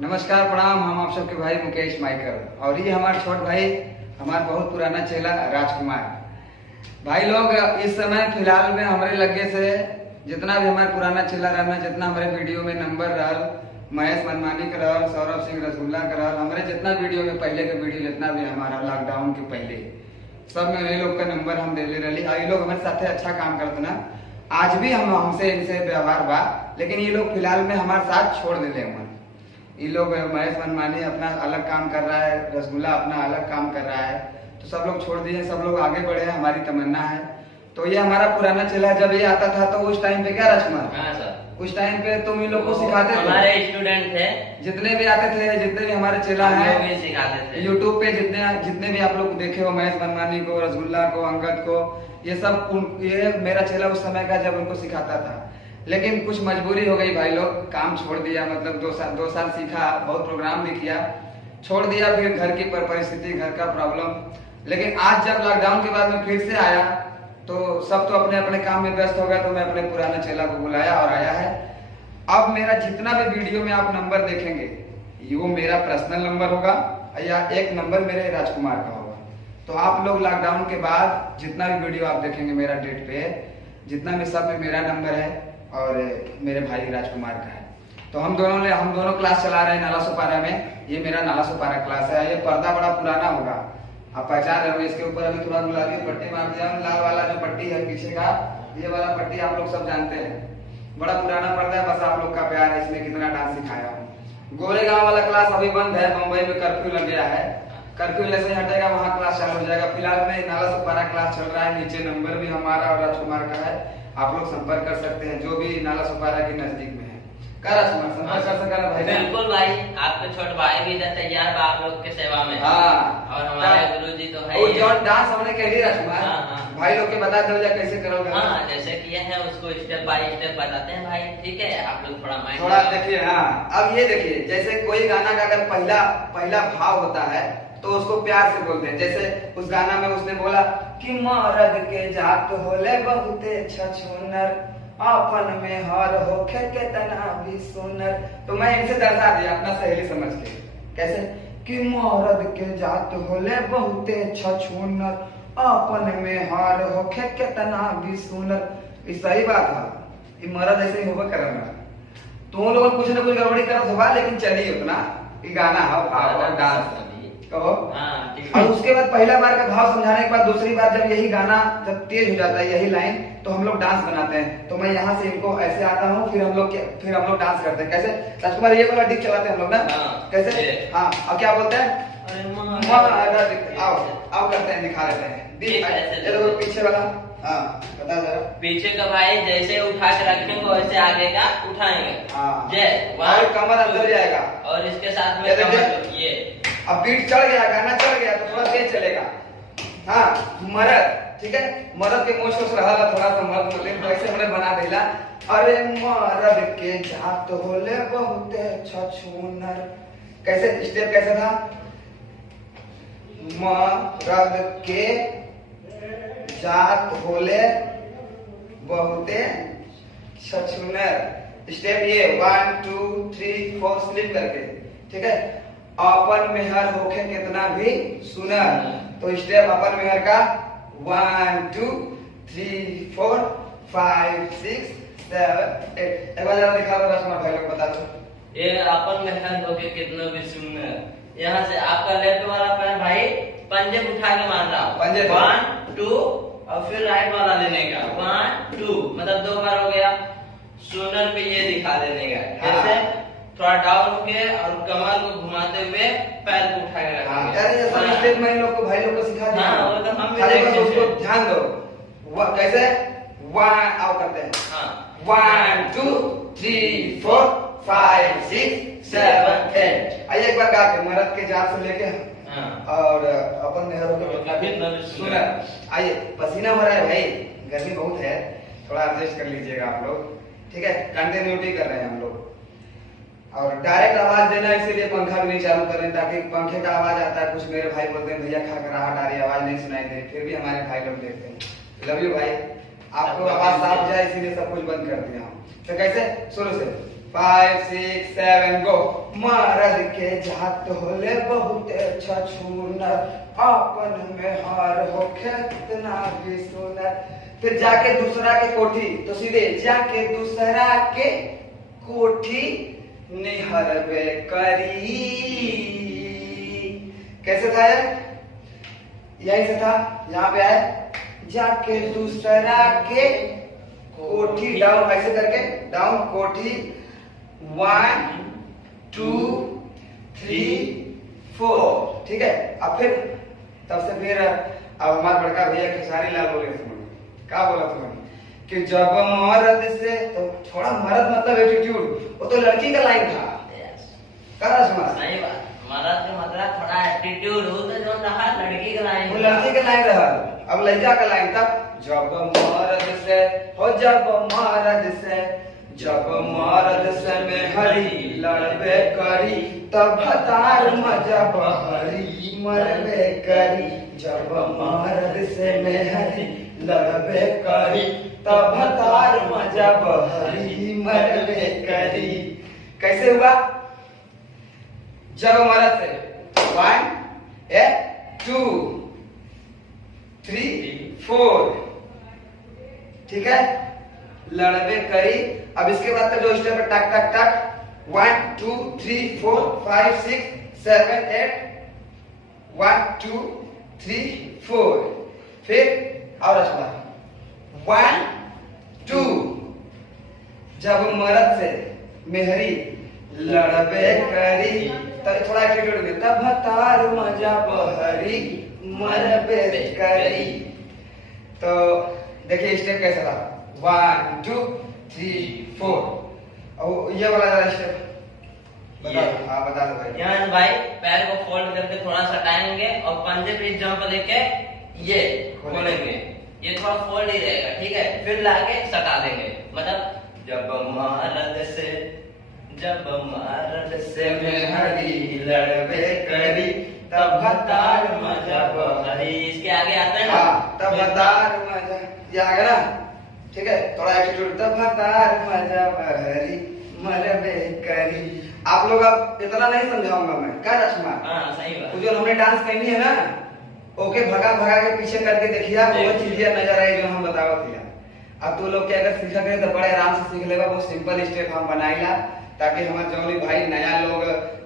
नमस्कार प्रणाम। हम आप सबके भाई मुकेश माइकल और ये हमारे छोट भाई हमारा बहुत पुराना चेला राजकुमार भाई लोग। इस समय फिलहाल में हमारे लगे से जितना भी हमारा पुराना चेला रहना, जितना हमारे वीडियो में नंबर रहल, महेश मनमानी का रहल, सौरभ सिंह रसगुल्ला का रहल, हमारे जितना वीडियो में पहले का वीडियो जितना भी हमारा लॉकडाउन के पहले सब में ये लोग का नंबर हम दे ले रही। ये लोग हमारे साथ अच्छा काम करते ना, आज भी हम हमसे इनसे व्यवहार बा, लेकिन ये लोग फिलहाल में हमारे साथ छोड़ दिले। ये लोग महेश मनमानी अपना अलग काम कर रहा है, रसगुल्ला अपना अलग काम कर रहा है, तो सब लोग छोड़ दिए, सब लोग आगे बढ़े, हमारी तमन्ना है। तो ये हमारा पुराना चेला जब ये आता था तो उस टाइम पे क्या राजकुमार? हाँ सर। उस टाइम पे तुम इन लोग को सिखाते थे, हमारे स्टूडेंट थे जितने भी आते थे, जितने भी हमारे चेला हैं सिखाते थे। यूट्यूब पे जितने भी आप लोग देखे हो, महेश मनमानी को, रसगुल्ला को, अंगद को, ये सब ये मेरा चेला उस समय का जब उनको सिखाता था। लेकिन कुछ मजबूरी हो गई भाई लोग, काम छोड़ दिया, मतलब 2 साल सीखा, बहुत प्रोग्राम भी किया, छोड़ दिया, फिर घर की परिस्थिति, घर का प्रॉब्लम। लेकिन आज जब लॉकडाउन के बाद में फिर से आया तो सब तो अपने अपने काम में व्यस्त हो गया, तो मैं अपने पुराने चेला को बुलाया और आया है। अब मेरा जितना भी वीडियो में आप नंबर देखेंगे वो मेरा पर्सनल नंबर होगा या एक नंबर मेरे राजकुमार का होगा। तो आप लोग लॉकडाउन के बाद जितना भी वीडियो आप देखेंगे मेरा डेट पे, जितना भी सब में मेरा नंबर है और मेरे भाई राजकुमार का है। तो हम दोनों क्लास चला रहे हैं नाला सुपारा में। ये मेरा नाला सुपारा क्लास है। ये पर्दा बड़ा पुराना होगा, आप पहचान रहे हो। इसके ऊपर अभी थोड़ा गुलाबी पट्टी मार दिया, लाल वाला जो पट्टी है पीछे का, ये वाला पट्टी आप लोग सब जानते हैं। बड़ा पुराना पर्दा है, बस आप लोग का प्यार है, इसमें कितना डांस सिखाया हूँ। गोरेगांव वाला क्लास अभी बंद है, मुंबई में कर्फ्यू लग गया है। कर्फ्यू जैसे ही हटेगा वहाँ क्लास चालू हो जाएगा। फिलहाल में नाला सुपारा क्लास चल रहा है, नीचे नंबर भी हमारा और राजकुमार का है, आप लोग संपर्क कर सकते हैं जो भी नाला सुपारा के नजदीक में है। राजकुमार संपर्क कर सकते हैं भाई। बिल्कुल भाई, आपके छोटे भाई भी इधर तैयार बा आप लोग के सेवा में। हाँ, और हमारे गुरुजी तो है और जो डांस हमने कह ली राजकुमार, हाँ। भाई लोग के बता दो कैसे करोगे। हाँ, जैसे किए हैं उसको स्टेप बाय स्टेप बताते हैं भाई, ठीक है? आप लोग थोड़ा माइंड थोड़ा देखिए। हाँ, अब ये देखिए, जैसे कोई गाना का अगर पहला भाव होता है तो उसको प्यार से बोलते हैं। जैसे उस गाना में उसने बोला कि मर्द के जात होले बहुते छछूनर, अपन में हर होखे के तना भी सुनर। तो मैं इनसे दर्शा दिया अपना सहेली समझ के, कैसे कि मर्द के जात होले बहुते छछूनर, अपन में हर होखे के तना भी सुनर। ये सही बात है, ये मर्द ऐसे ही होगा करना। तुम लोग कुछ न कुछ गड़बड़ी करत होगा, लेकिन चलिए उतना ये गाना है भाव और डांस कहो। और उसके बाद पहला बार का भाव समझाने के बाद दूसरी बार जब यही गाना जब तेज हो जाता है, यही लाइन, तो हम लोग डांस बनाते हैं। तो मैं यहाँ से इनको ऐसे आता हूँ, फिर हम लोग डांस करते हैं। कैसे राजकुमार? ये वाला डिप चलाते हैं हम लोग ना, कैसे? हाँ, और क्या बोलते हैं? आओ करते हैं, दिखा देते हैं। पीछे वाला, हाँ बता जरा। पीछे का भाई जैसे उठा के रखेंगे वैसे आगे का उठाएंगे। जय और कमर अंदर जाएगा, और इसके साथ में कमर ये। अब बीट चढ़ गया, गाना चढ़ गया तो थोड़ा तेज चलेगा। हाँ, मर्द, ठीक है, मर्द के मुंह से रहा थोड़ा सा मर्द बोले तो ऐसे हमने बना देला। अरे मर्द के जात होले बहुते छछूनर। कैसे स्टेप कैसे था? मर्द के जात होले बहुते छछूनर। स्टेप ये 1 2 3 4 स्लिप करके, ठीक है। अपन मेहर होखे कितना भी सुनर। तो स्टेप अपन मेहर का 1 2 3 4 5 6 7 8। एक बार जरा दिखा दो राजकुमार भाई लोग, बता दो। ये अपन मेहर होके कितना भी सुनर। यहाँ से आपका लेफ्ट वाला पैर भाई पंजे उठा के मार रहा, पंजे 1 2, और फिर राइट वाला लेने का 1 2, मतलब 2 बार हो गया। सुनर पे ये दिखा देने का, कैसे? थोड़ा डाउन होके और कमर को घुमाते हुए पैर को उठा के रखेंगे। अरे ये सब स्टेप मैं लोग को भाई लोग को सिखा दिया। हाँ, वो तो हम भी खाली बस देखे उसको थे। ध्यान दो। कैसे? 1 आओ करते हैं। हाँ, 1 2 3 4 5 6 7 8। आइए एक बार गा के मर्द के जात से लेके और अपन नेहरू के सुना। आइए, पसीना हो रहा है भाई, गर्मी बहुत है, थोड़ा एडजस्ट कर लीजिएगा आप लोग, ठीक है। कंटिन्यूटी कर रहे हैं हम लोग और डायरेक्ट आवाज देना, इसीलिए पंखा भी नहीं चालू कर रहे हैं, ताकि पंखे का आवाज आता है। कुछ मेरे भाई बोलते हैं भैया खड़खड़ाहट आ रही है, आवाज नहीं सुनाई दे रही, फिर भी हमारे भाई लोग देखते हैं। लव यू भाई, आपको आवाज साफ जाए इसीलिए सब कुछ बंद कर दिया। तो कैसे? शुरू से 5 6 7 गो। मर्द के जात होले बहुत छछूनर, अपन में हार हो कितना भी सुनर। फिर जाके दूसरा के कोठी, तो सीधे जाके दूसरा के कोठी निहरबे करी। कैसे था यही से था, यहाँ पे आए जाके दूसरा के कोठी, डाउन ऐसे करके डाउन कोठी 1 2 3 4, ठीक है। अब फिर तब से फिर अब हमारा बड़का भैया खेसारी लाल बोले थे, क्या बोला तुमने कि जब मर्द से, तो थोड़ा मर्द मतलब एटीट्यूड, वो तो लड़की का लाइन था। करा सुना सही बात, मर्द का मतलब थोड़ा एटीट्यूड हो, तो जो रहा लड़की का लाइन, वो लड़की का लाइन रहा। अब लड़का का लाइन था जब मर्द से हो, जब मर्द से में हरी लड़बे करी, तब तार मजा बहरी मरबे करी। जब मर्द से में हरी लड़बे करी, तब तार मजा बहरी मरबे करी। कैसे हुआ? जब मर्द से 1 2 3 4, ठीक है, लड़बे करी। अब इसके बाद का जो स्टेप है टक टक टक 1 2 3 4 5 6 7 8 1 2 3 4, फिर और 1 2, जब मर्द से मेहरी लड़बे करी, थोड़ा एटीट्यूड में, तब तार मजा बहरी मरबे करी। तो देखिए स्टेप कैसा था, 1 2 3 4, और ये वाला स्टेप बता दो। हाँ बता दो भाई। यहाँ भाई पैर को फोल्ड करके थोड़ा सा हटाएंगे और पंजे पे जंप लेके ये खोलेंगे, ये थोड़ा फोल्ड ही रहेगा, ठीक है। फिर लाके सटा देंगे, मतलब जब मर्द से मेहरी लड़बे करी, तब तार मजा बहरी। इसके आगे आता है ना, तब तार मजा, ये आ गया ना, ठीक है। थोड़ा एटीट्यूड, तब तार मजा बहरी मरबे करी। आप लोग अब इतना नहीं समझाऊंगा मैं, क्या रश्मा? हाँ सही बात। तो जो हमने डांस करनी है ना, ओके भगा भगा के पीछे करके देखिए, वो चीजें नजर आई जो हम बतावा थी। अब तू लोग के अगर सीखा गए तो बड़े आराम से सीख लेगा। वो सिंपल स्टेप हम बनाइला, ताकि हमारे जौनी भाई नया लोग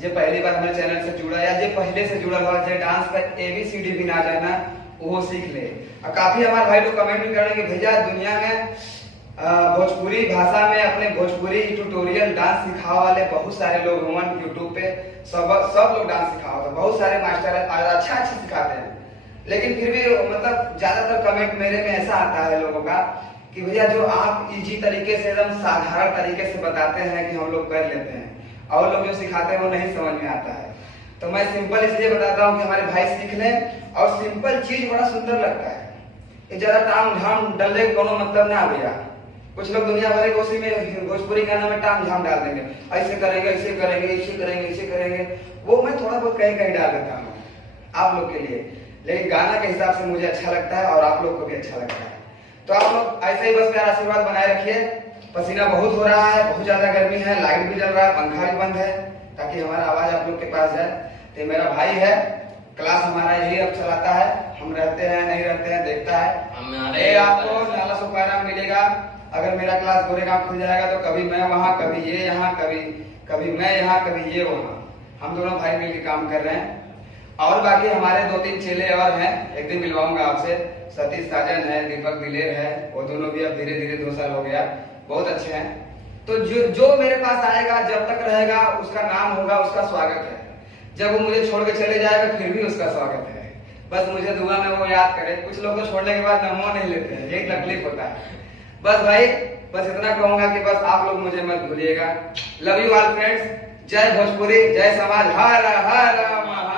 जो पहली बार हमारे चैनल से जुड़ा या जो पहले से जुड़ा हुआ, जो डांस का ABCD भी ना जाना, वो सीख ले। और काफी हमारे भाई लोग कमेंट भी कर रहे हैं कि भैया दुनिया में भोजपुरी भाषा में अपने भोजपुरी ट्यूटोरियल डांस सिखाने वाले बहुत सारे लोग हुआ यूट्यूब पे, सब लोग डांस सिखाओ, तो बहुत सारे मास्टर अच्छा सिखाते हैं। लेकिन फिर भी मतलब ज्यादातर कमेंट मेरे में ऐसा आता है लोगों का कि भैया जो आप इजी तरीके से एकदम साधारण तरीके से बताते हैं कि हम लोग कर लेते हैं, और लोग जो सिखाते हैं वो नहीं समझ में आता है। तो मैं सिंपल इसलिए बताता हूँ कि हमारे भाई सीख लें, और सिंपल चीज बड़ा सुंदर लगता है। ये ज्यादा टाम झाम डलने का कोनो मतलब ना भैया। कुछ लोग दुनिया भर के उसी में भोजपुरी गाना में टाम झाम डाल देंगे, ऐसे करेंगे ऐसे करेंगे ऐसे करेंगे ऐसे करेंगे, वो मैं थोड़ा बहुत कहीं कहीं डाल देता हूँ आप लोग के लिए। लेकिन गाना के हिसाब से मुझे अच्छा लगता है और आप लोग को भी अच्छा लगता है। तो आप लोग ऐसे ही बस प्यार आशीर्वाद बनाए रखिए। पसीना बहुत हो रहा है, बहुत ज्यादा गर्मी है, लाइट भी जल रहा है, पंखा भी बंद है, ताकि हमारा आवाज आप लोग के पास जाए। तो मेरा भाई है, क्लास हमारा यही अब चलाता है, हम रहते हैं नहीं रहते हैं देखता है। आपको नाला सुपारा मिलेगा। अगर मेरा क्लास गोरेगांव खुल जाएगा तो कभी मैं वहाँ, कभी ये यहाँ, कभी मैं यहाँ, कभी ये वहाँ, हम दोनों भाई मिलकर काम कर रहे हैं। और बाकी हमारे 2-3 चेले और हैं, एक दिन मिलवाऊंगा आपसे। सतीश साजन है, दीपक दिलेर है, वो दोनों भी अब धीरे धीरे 2 साल हो गया, बहुत अच्छे हैं। तो जो मेरे पास आएगा, जब तक रहेगा, उसका नाम होगा, उसका स्वागत है। जब वो मुझे छोड़ के चले जाएगा फिर भी उसका स्वागत है। बस मुझे दुआ में वो याद करे। कुछ लोग तो छोड़ने के बाद नामों नहीं लेते हैं, यही तकलीफ होता है। बस भाई, बस इतना कहूंगा कि बस आप लोग मुझे मत भूलिएगा। Love you all friends. जय भोजपुरी, जय समाज, हर हर महादेव।